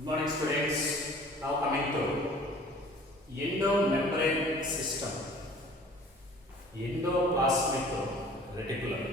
Good morning students. Now coming to endomembrane system, endoplasmic reticulum.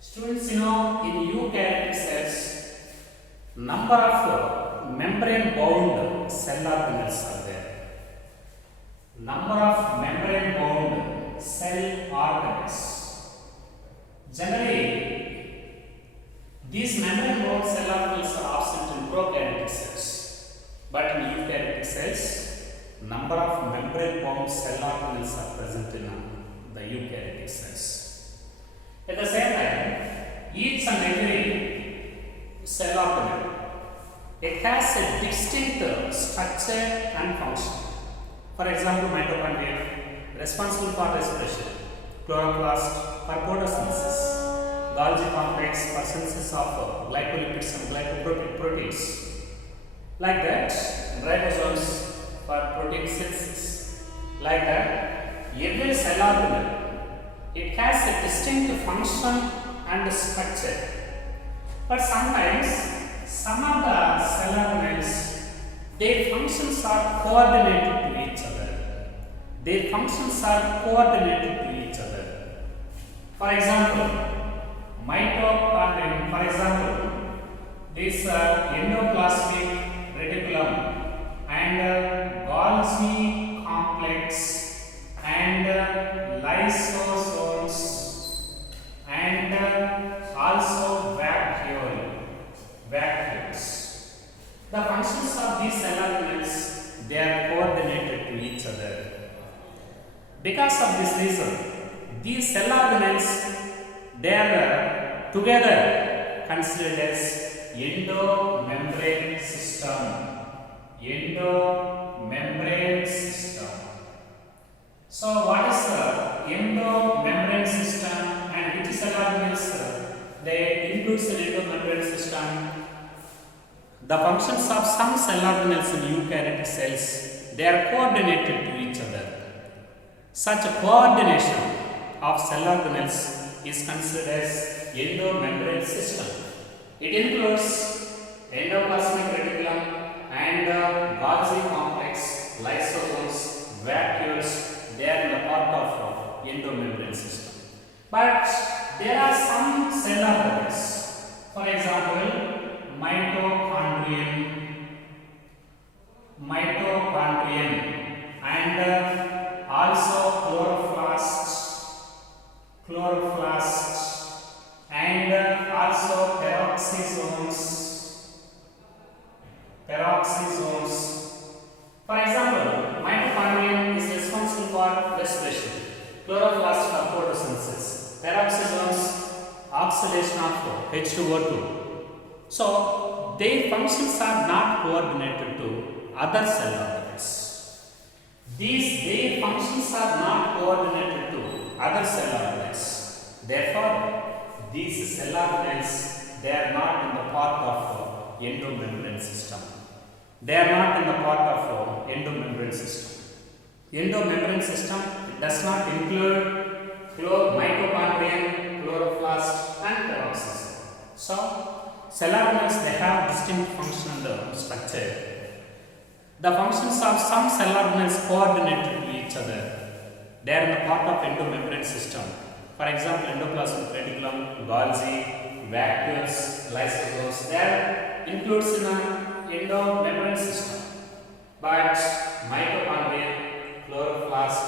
Students, in eukaryotic cells, number of membrane bound cell organelles are there. Number of membrane bound cell organelles. Generally, these membrane bound cell organelles are absent in prokaryotic cells, but in eukaryotic cells, number of membrane bound cell organelles are present in the eukaryotic cells. At the same time, each and every cell organelle, it has a distinct structure and function. For example, mitochondria, responsible for respiration, chloroplast for photosynthesis, Golgi complex for synthesis of glycolipids and glycoproteins. Like that, ribosomes for protein synthesis. Like that, every cell organelle, it has a distinct function and structure. But sometimes, some of the cell organelles, their functions are coordinated to each other. Their functions are coordinated to each other. For example, mitochondrium, for example, this endoplasmic reticulum and Golgi complex and lysosomes and also vacuoles. The functions of these cell organelles, they are coordinated to each other. Because of this reason, these cell organelles, they are together considered as endomembrane system. Endomembrane system. So, what is the endomembrane system and which cell organelles they includes the endomembrane system? The functions of some cell organelles in eukaryotic cells, they are coordinated to each other. Such a coordination of cell organelles is considered as endomembrane system. It includes endoplasmic reticulum and Golgi complex, lysosomes, vacuoles. They are in the part of endomembrane system. But there are some cell organelles. For example, mitochondrium and also chloroplast and also peroxisomes. For example, mitochondrium is responsible for respiration, chloroplast for photosynthesis, peroxisomes oxidation of H2O2. So, their functions are not coordinated to other cell organelles. Their functions are not coordinated to other cell organelles. Therefore, these cell organelles, they are not in the part of endomembrane system. They are not in the part of endomembrane system. Endomembrane system does not include mitochondrium, chloroplast and peroxisome. So, cell organelles, they have distinct function and structure. The functions of some cell organelles coordinated to each other. They are in the part of endomembrane system. For example, endoplasmic reticulum, Golgi, vacuoles, lysosomes, they are includes in an endomembrane system. But mitochondria, chloroplast,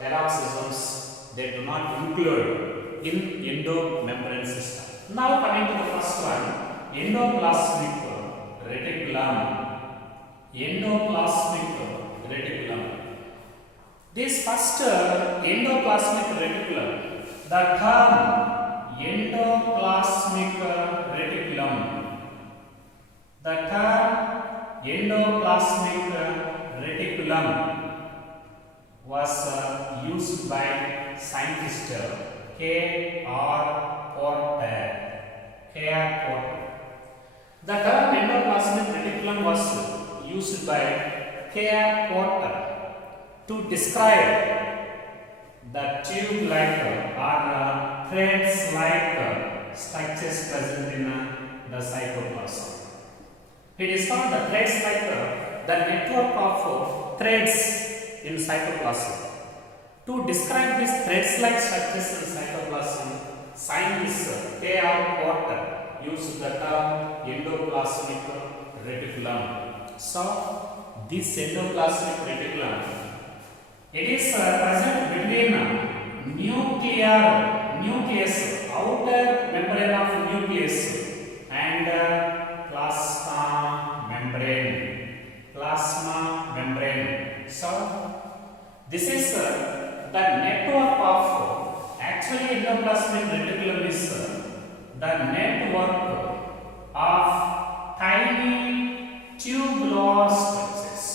peroxisomes, they do not include in endomembrane system. Now coming to the first one, endoplasmic reticulum. Endoplasmic reticulum. This first endoplasmic reticulum, the term endoplasmic reticulum was used by scientist K.R. Porter. The term endoplasmic reticulum was used by K.R. Porter to describe the tube-like or threads-like structures present in the cytoplasm. He discovered the threads like the network of threads in cytoplasm. To describe these threads-like structures in cytoplasm, scientists K.R. Porter used the term endoplasmic reticulum. So, this endoplasmic reticulum, it is present between nucleus, outer membrane of nucleus, and plasma membrane. So, this is the network of, actually endoplasmic reticulum is the network of tiny tubular structures.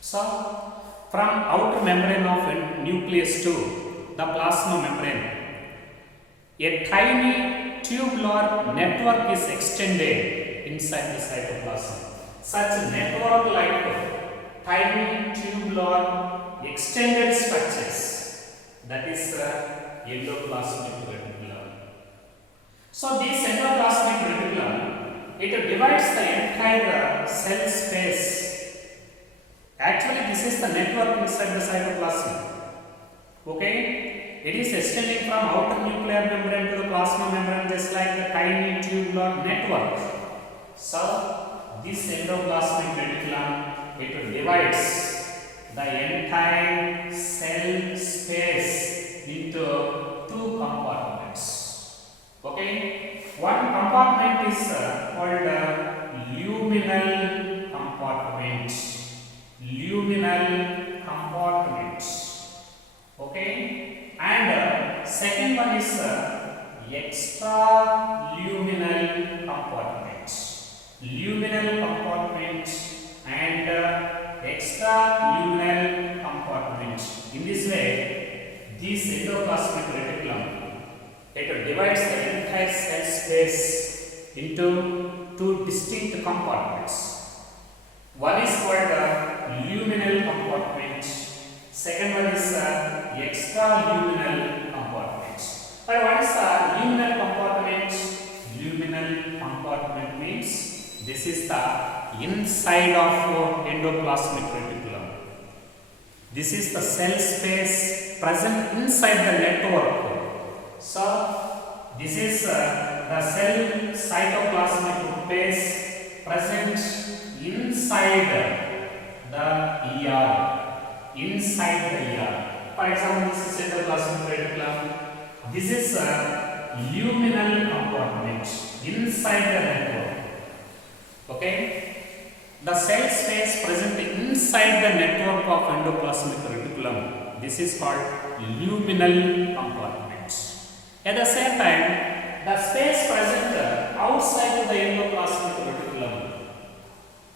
So, from outer membrane of nucleus to the plasma membrane, a tiny tubular network is extended inside the cytoplasm. Such network like tiny tubular extended structures, that is endoplasmic reticulum. So this endoplasmic reticulum, it divides the entire cell space. Actually, this is the network inside the cytoplasm. Okay, it is extending from outer nuclear membrane to the plasma membrane, just like the tiny tubular network. So this endoplasmic reticulum, it divides the entire cell space into two compartments. Okay, one compartment is called luminal compartment. Okay, and second one is extraluminal compartment. Luminal compartment and extraluminal compartment. In this way, this endoplasmic reticulum, it divides the entire cell space into two distinct compartments. One is called luminal compartment. Second one is extraluminal compartment. But what is luminal compartment? Luminal compartment means this is the inside of endoplasmic reticulum. This is the cell space present inside the network. So this is the cell cytoplasmic phase present inside the ER. For example, this is endoplasmic reticulum. This is luminal compartment inside the network. Okay, the cell space present inside the network of endoplasmic reticulum, this is called luminal compartment. At the same time, the space present outside the endoplasmic reticulum,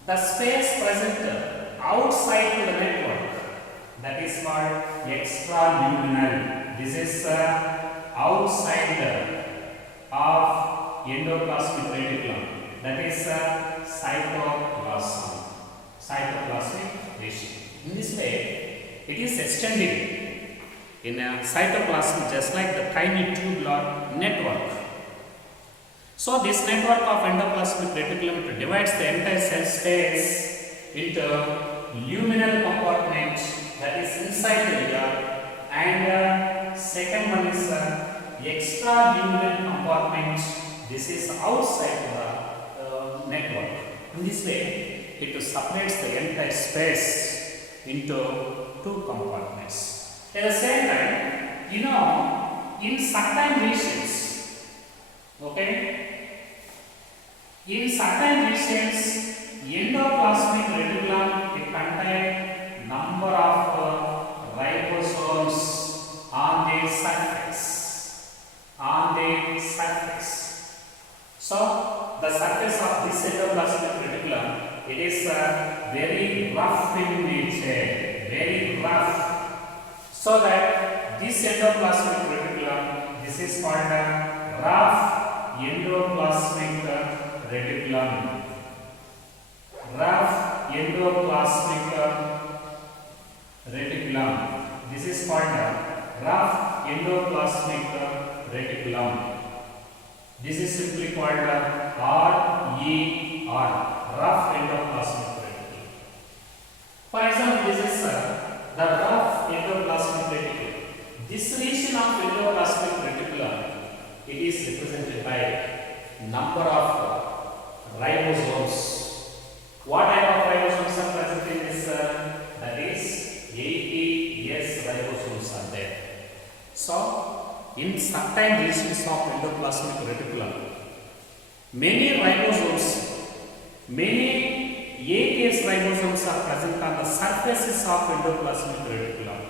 the space present outside the network, that is called extraluminal. This is outside of endoplasmic reticulum, that is cytoplasmic region. In this way, it is extending in a cytoplasm just like the tiny tubular network. So this network of endoplasmic reticulum divides the entire cell space into luminal compartment, that is inside the ER, and second one is extraluminal compartment. This is outside the network. In this way, it separates the entire space into two compartments. At the same time, in certain regions, in certain regions, endoplasmic reticulum, it contains number of ribosomes on the surface. So the surface of this endoplasmic reticulum, it is very rough in nature, very rough. So that this endoplasmic reticulum, this is called rough endoplasmic reticulum. Rough endoplasmic reticulum. This is called rough endoplasmic reticulum. This is simply called RER, rough endoplasmic reticulum. For example, this is the rough endoplasmic reticulum. This region of endoplasmic reticulum, it is represented by number of ribosomes. What type of ribosomes are present in this? That is 80 ribosomes are there. So, in certain regions of endoplasmic reticulum, many ribosomes, many 80 ribosomes are present on the surfaces of endoplasmic reticulum.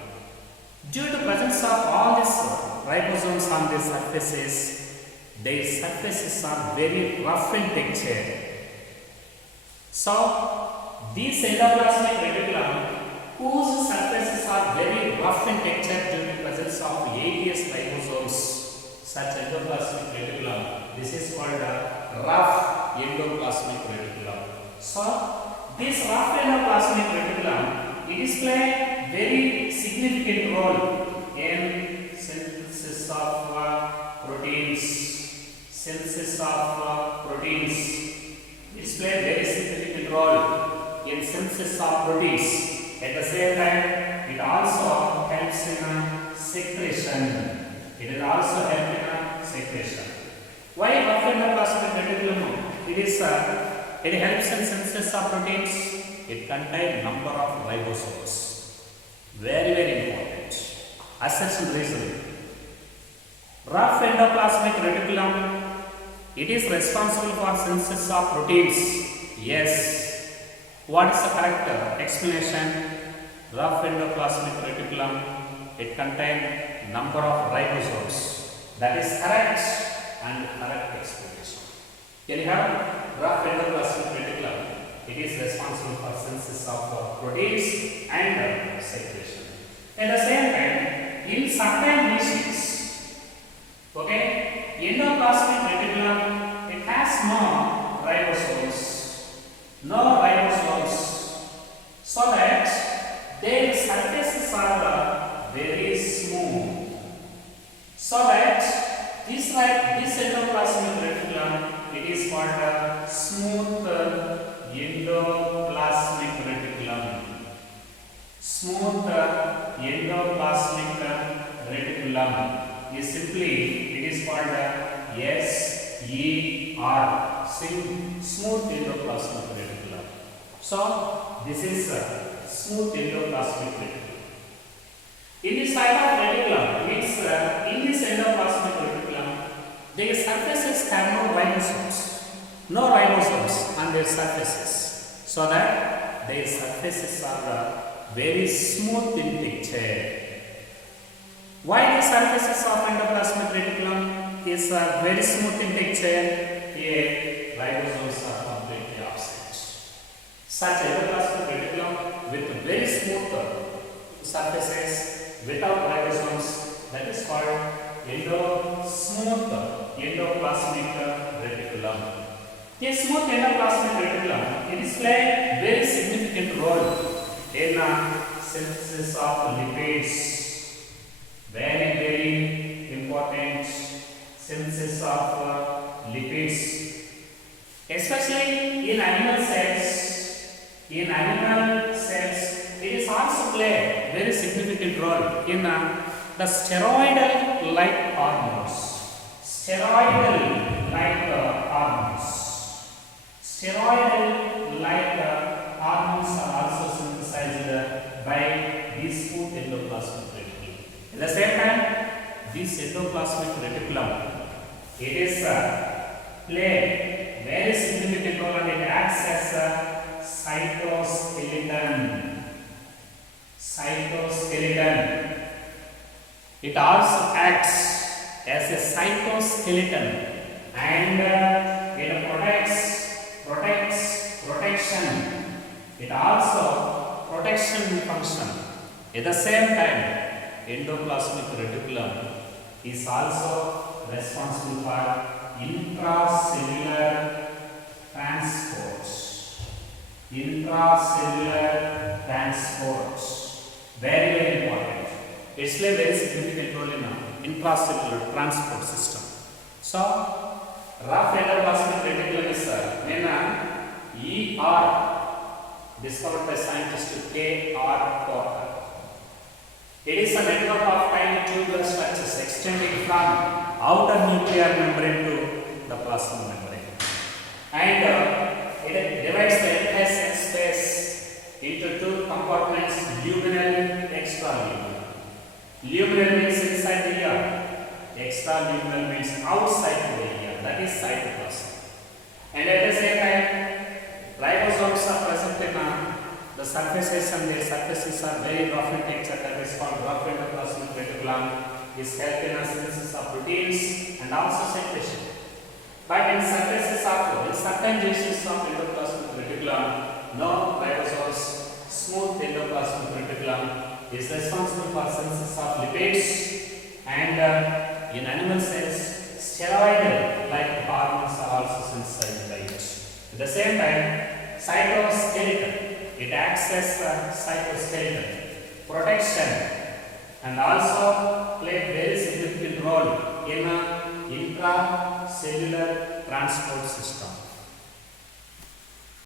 Due to presence of all these ribosomes on their surfaces, their surfaces are very rough in texture. So, these endoplasmic reticulum whose surfaces are very rough in texture due to presence of 80 ribosomes, such endoplasmic reticulum, this is called a rough endoplasmic reticulum. So, this rough endoplasmic reticulum, it is play very significant role in synthesis of proteins. Synthesis of proteins. It plays very significant role in synthesis of proteins. At the same time, it also helps in secretion. It is also help in secretion. Why rough endoplasmic reticulum? It helps in synthesis of proteins. It contains number of ribosomes. Very important. Essential reason. Rough endoplasmic reticulum, it is responsible for synthesis of proteins. Yes. What is the correct explanation? Rough endoplasmic reticulum, it contains number of ribosomes. That is correct and correct explanation. Here you have rough endoplasmic reticulum. It is responsible for synthesis of proteins and secretion. At the same time, in certain species, okay, endoplasmic reticulum, it has no ribosomes. No ribosomes, so that their surfaces are very smooth. So that this endoplasmic reticulum, it is called a smooth endoplasmic reticulum. Smooth endoplasmic reticulum is simply, it is called SER, smooth endoplasmic reticulum. So, this is smooth endoplasmic reticulum. In this type of reticulum, means in this endoplasmic reticulum, their surfaces have no ribosomes on their surfaces, so that their surfaces are very smooth in texture. Why the surfaces of endoplasmic reticulum is very smooth in texture? Here, ribosomes are completely absent. Such endoplasmic reticulum with very smooth surfaces without ribosomes, that is called smooth endoplasmic reticulum. A smooth endoplasmic reticulum, it is play very significant role in synthesis of lipids. Very important synthesis of lipids, especially in animal cells. In animal cells, it is also play very significant role in the steroidal-like hormones. Steroidal-like hormones. Steroidal-like hormones are also synthesized by these smooth endoplasmic reticulum. At the same time, this endoplasmic reticulum, it is play very significant role and it acts as a cytoskeleton. Cytoskeleton. It also acts as a cytoskeleton and it protection. It also protection function. At the same time, endoplasmic reticulum is also responsible for intracellular transport. Intracellular transport. Very important. It's a very significant role in intracellular transport system. So, rough endoplasmic reticulum is ER discovered by scientist K.R. Porter. It is a network of tiny tubular structures extending from outer nuclear membrane to the plasma membrane, and it divides the entire cell space into two compartments: luminal and extraluminal. Luminal means inside the ear, extraluminal means outside the ear, that is cytoplasm. And at the same time, ribosomes are present in the surfaces, and their surfaces are very rough in nature, that is called rough endoplasmic reticulum. Is help in synthesis of proteins and also secretion. But in surfaces of certain species of endoplasmic reticulum, no ribosomes, smooth endoplasmic reticulum is responsible for synthesis of lipids, and in animal cells, steroid like hormones are also synthesized by it. At the same time, cytoskeleton, it acts as a cytoskeleton, protection, and also play a very significant role in intracellular transport system.